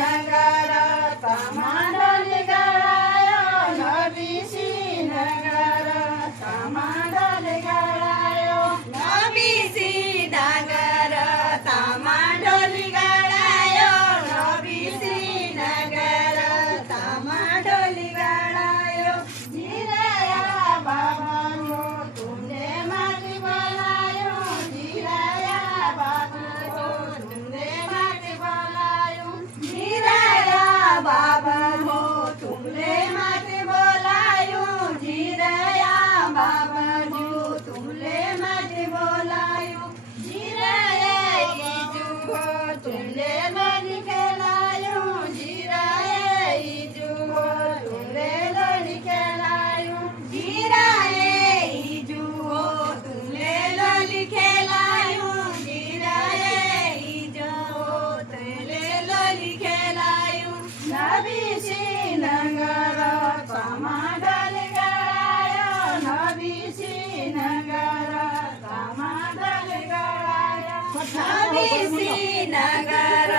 नगर तमाडल गड़ायो नबीसी नगर तमाडल गड़ायो नबीसी नगर तमाडल गड़ायो नबीसी नगर तमाडल गड़ायो Jiraiya बाबा तुमने माटी बोलायो Jiraiya बाबा तुमने माटी बोलायो जिराया बाबा हो तुमने माटी बोलायो जिराया बाबा हो तुमने माटी बोलायो जिराया ईजू हो तुमने माटी खेलायो जिराया ईजू हो तुमने लोली खेलायो जिराया ईजू हो तुमने लोली खेलायो जिराया ईजू हो तुमने लोली खेलायो नबीसी नगर तमाडल गड़ायो नबीसी नगर तमाडल गड़ायो नबीसी नगर